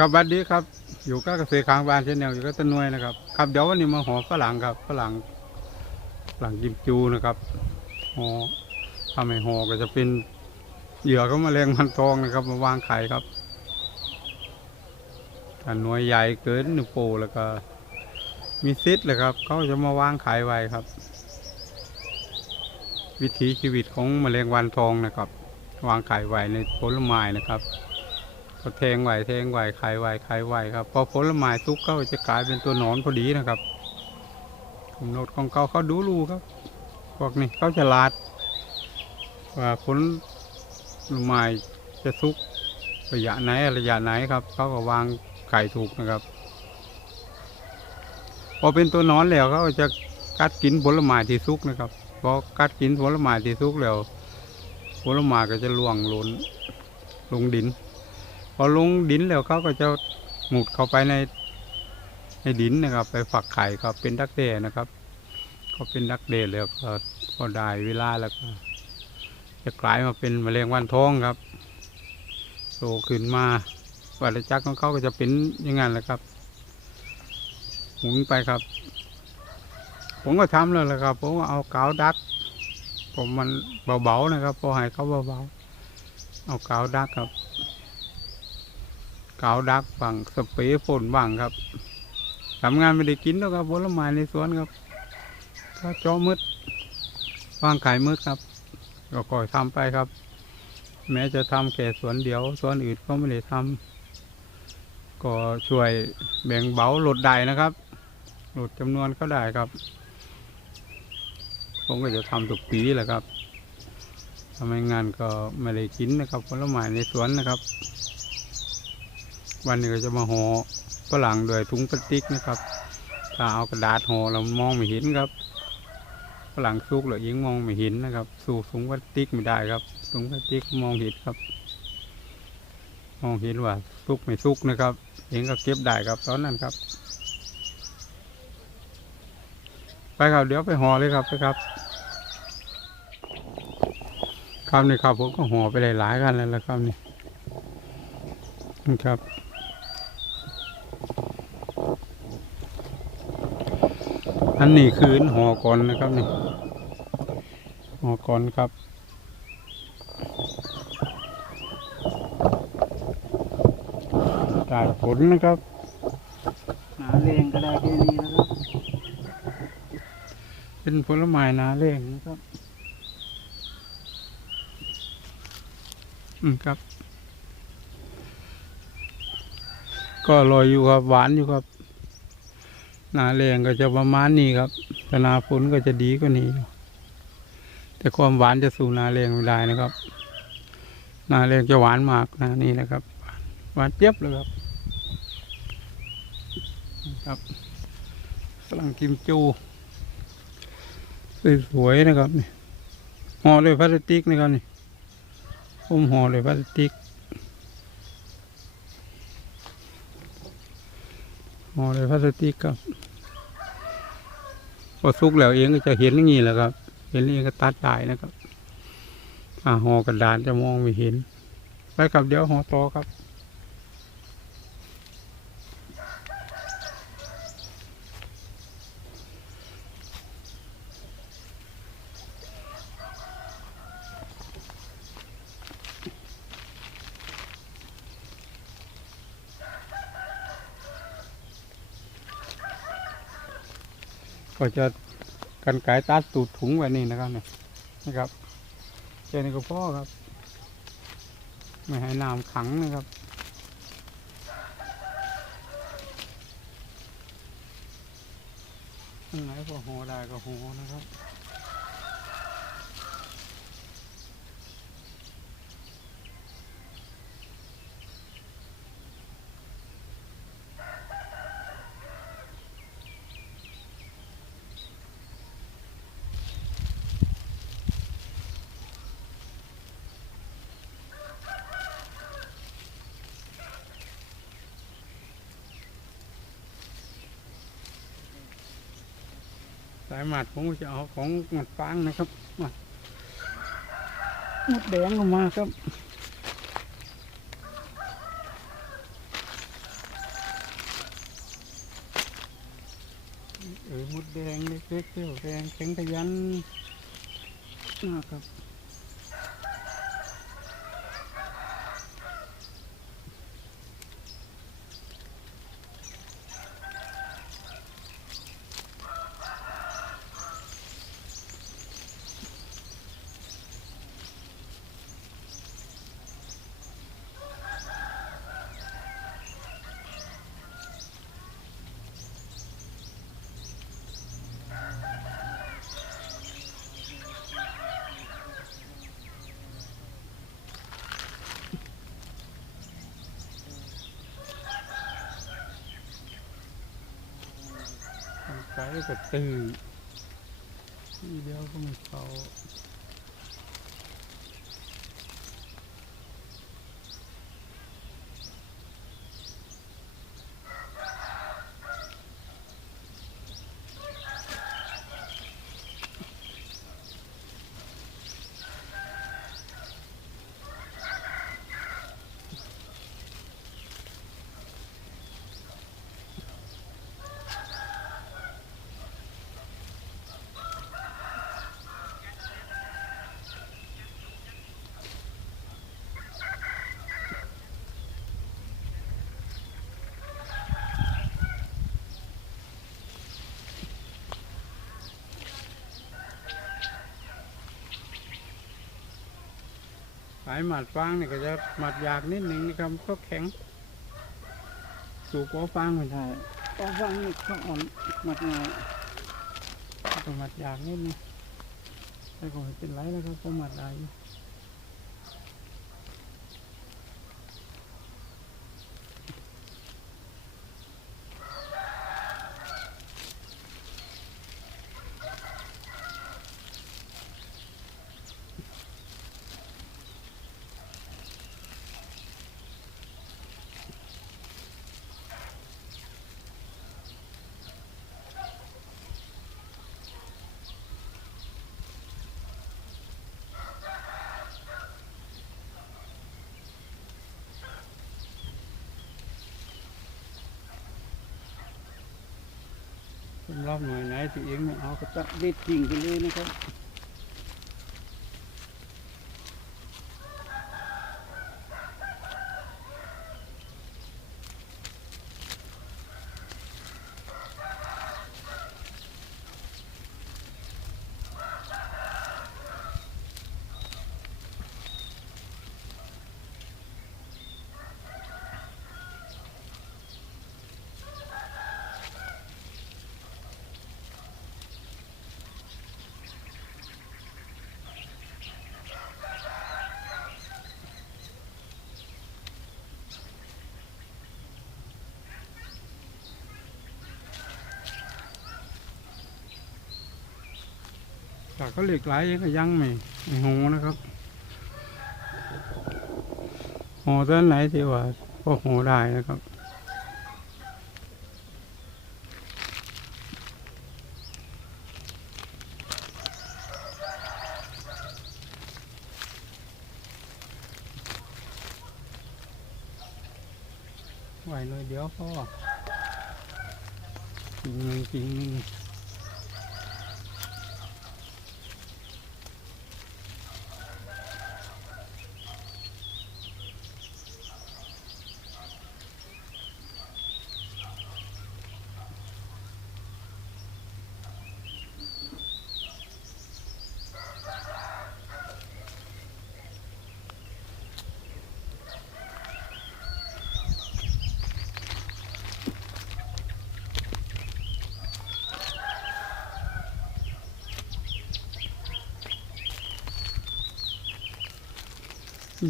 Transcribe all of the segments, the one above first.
ครับบัดดีครับ อยู่กับเกษตรค้างบ้านเช่นเดียวอยู่กับต้นนวยนะครับ ครับเดี๋ยววันนี้มาห่อฝรั่งครับฝรั่งฝรั่งกิมจูนะครับห่อทำให้ห่อก็จะเป็นเหยื่อก็มาแรงมันทองนะครับ มาวางไข่ครับถ้าหน่วยใหญ่เกินหนึ่งโปแล้วก็ มีซิดเลยครับเขาจะมาวางไข่ไว้ครับ วิถีชีวิตของมแมลงวันทองนะครับ วางไข่ไว้ในผลไม้นะครับ ก็แทงไหวแทงไหวไข่ไหวไข่ไหวครับ พอผลไม้สุกก็จะกลายเป็นตัวหนอนพอดีนะครับกำหนดของเขาเขาดูรูครับพวกนี้เขาฉลาด ว่าผลไม้จะสุกระยะไหนระยะไหนครับเขาก็วางไข่ถูกนะครับ พอเป็นตัวนอนแล้วเขาก็จะกัดกินผลไม้ที่สุกนะครับพอกัดกินผลไม้ที่สุกแล้วผลไม้ก็จะล่วงหล่นลงดิน พอลงดินแล้วเขาก็จะหมุดเข้าไปในในดินนะครับ ไปฝักไข่ครับเป็นดักเดนะครับเขาเป็นดักเดแล้วก็พอได้เวลาแล้วก็จะกลายมาเป็นแมลงวันท้องครับโตขึ้นมาวัฏจักรของเขาก็จะเป็นอย่างนั้นแหละครับหมุนไปครับ ผมก็ทำเลยแหละครับผมเอากาวดัก ผมมันเบาๆนะครับ พอให้เขาเบาๆเอากาวดักครับ กาวดักบังสเปรย์ฝนบังครับทำงานไม่ได้กินแล้วครับผลไม้ในสวนครับ ก็จอมืดวางขายมืดครับ ก็คอยทำไปครับ แม้จะทำแค่สวนเดียวสวนอื่นก็ไม่ได้ทำก็ช่วยแบ่งเบาลดได้นะครับลดจำนวนก็ได้ครับผมก็จะทำทุกปีแหละครับทำไมงานก็ไม่ได้กินนะครับผลไม้ในสวนนะครับ วันนี้ก็จะมาห่อฝรั่งด้วยถุงพลาสติกนะครับถ้าเอากระดาษห่อเรามองไม่เห็นครับฝรั่งสุกเรายิงมองไม่เห็นนะครับสู่ถุงพลาสติกไม่ได้ครับถุงพลาสติกมองเห็นครับ มองเห็นว่าสุกไม่สุกนะครับเองก็เก็บได้ครับตอนนั้นครับ ไปครับเดี๋ยวไปห่อเลยครับไปครับครับนี่ครับผมก็ห่อไปหลายๆกันแล้วละครับนี่นี่ครับ นนี้คือห่อก่อนนะครับนี่ห่อก่อนครับได้ผลนะครับหนาแรงก็ได้แค่นี้นะครับ เป็นผลไม้นาเร่งนะครับ อืมครับ ก็อร่อยอยู่ครับ หวานอยู่ครับ หนาแรงก็จะประมาณนี้ครับแต่นาฝนก็จะดีกว่านี้ แต่ความหวานจะสู่นาแรงไม่ได้นะครับ นาแรงจะหวานมากนานี่นะครับ หวานเจี๊ยบเลยครับครับฝรั่งกิมจูสวยๆนะครับนี่ห่อด้วยพลาสติกนะครับนี่ผมห่อด้วยพลาสติก ห่อด้วยพลาสติกครับพอสุกแล้วเองก็จะเห็นอย่างนี้แหละครับ เห็นเองก็ตัดได้นะครับ อ่าห่อกระดาษจะมองไม่เห็นไปครับเดี๋ยวห่อต่อครับ ก็จะกันไก่ตัดตูดถุงแบบนี้นะครับเนี่ยนะครับแค่นี้ก็พอครับ ไม่ให้น้ำขังนะครับอันไหนพอห่อได้ก็หัวนะครับายหมัดผมจะเอาของหมัดฟางนะครับมาหมดแดงออกมาครับเออมดแดงเล็กๆแดงแข็งทะยันนะครับ กก็ตื่นทีเดียวก็ไม่เข้าายหมัดฟางเนี่ยก็จะหมัดยากนิดหนึ่งนะครับก็แข็ง สูกว่าฟางไม่ได้ก็ฟังนี่ก็อ่อนมัดง่ายก็หมัดยากนิดนึงแต่ก็ไม่เป็นไรแล้วครับก็หมัดได้ สำหรับหน่วยไหนที่เองไม่เอาก็ตัดเด็ดทิ้งไปเลยนะครับ จากก็เหล็กไหลก็ยังไม่ไม่หูนะครับหูด้นไหนที่ว่าพอหูได้นะครับไหวหน่อยเดี๋ยวพ่อจริงจริง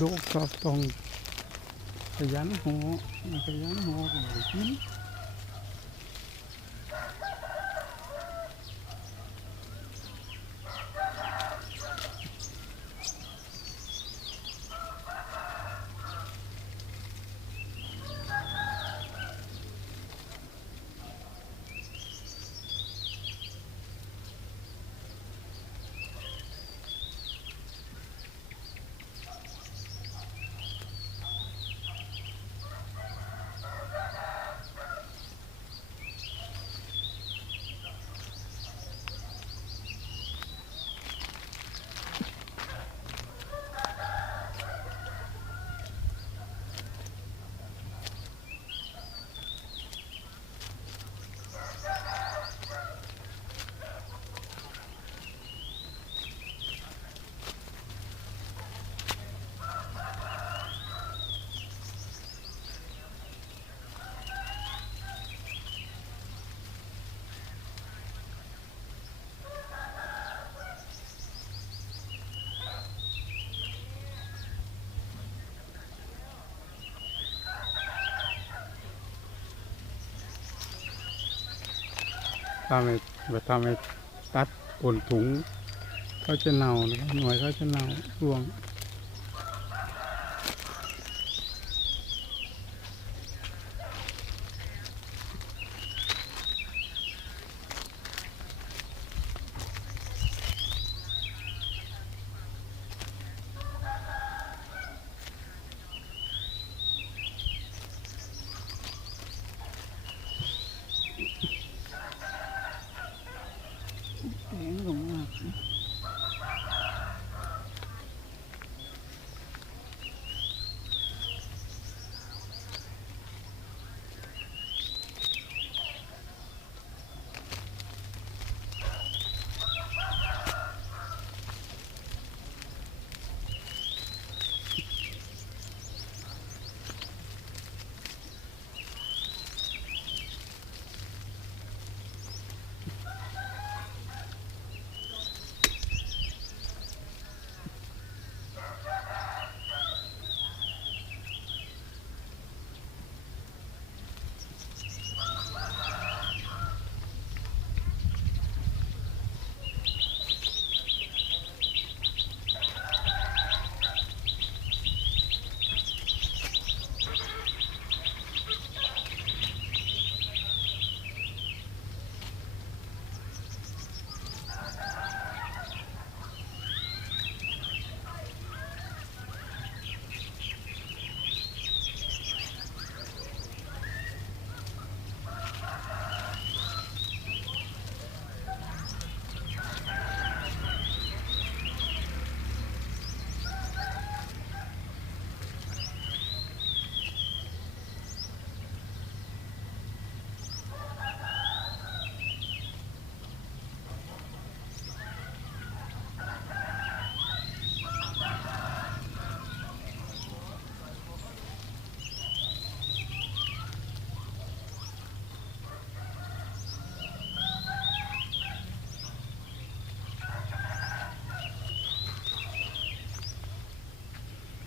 ลูกชอบตรงขยันหัวม่ขยันหัวก็ไม่ได้กินำให้ไปทำให้ตัดผลถุงเขาจะเน่านะหน่วยเขาจะเน่าร่วง แข็ง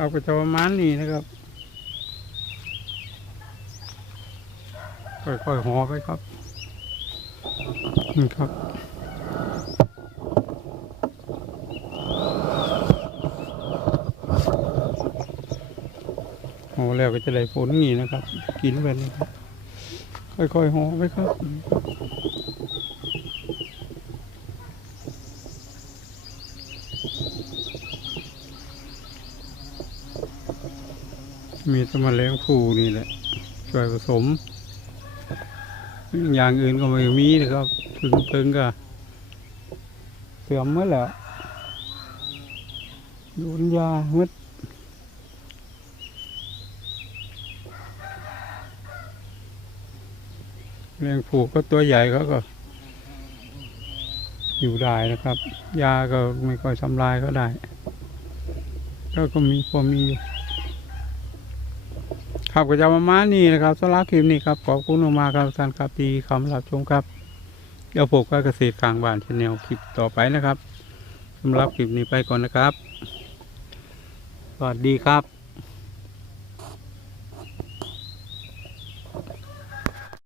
ลงมากรับก็จะประมาณนี้นะครับ ค่อยๆห่อไปครับนี่ครับห่อแล้วก็จะได้ผลนี่นะครับ กินไปนะครับ ค่อยๆห่อไปครับ มีสมาแรงผูนี่แหละ ช่วยผสม อย่างอื่นก็ไม่มีนะครับถึงถึงก็เสื่อมเมื่อและโดนยาเมื่อแรงผูกก็ตัวใหญ่เขาก็ อยู่ได้นะครับ ยาก็ไม่ค่อยทำลายก็ได้ ก็ก็มีพอมีอยู่ ครับก็จะประมาณนี้นะครับสำหรับคลิปนี้ครับขอบคุณมากครับท่านครับที่คำรับชมครับเดี๋ยวผมก็เกษตรกลางบ้านชแนลคลิปต่อไปนะครับสำหรับคลิปนี้ไปก่อนนะครับ สวัสดีครับ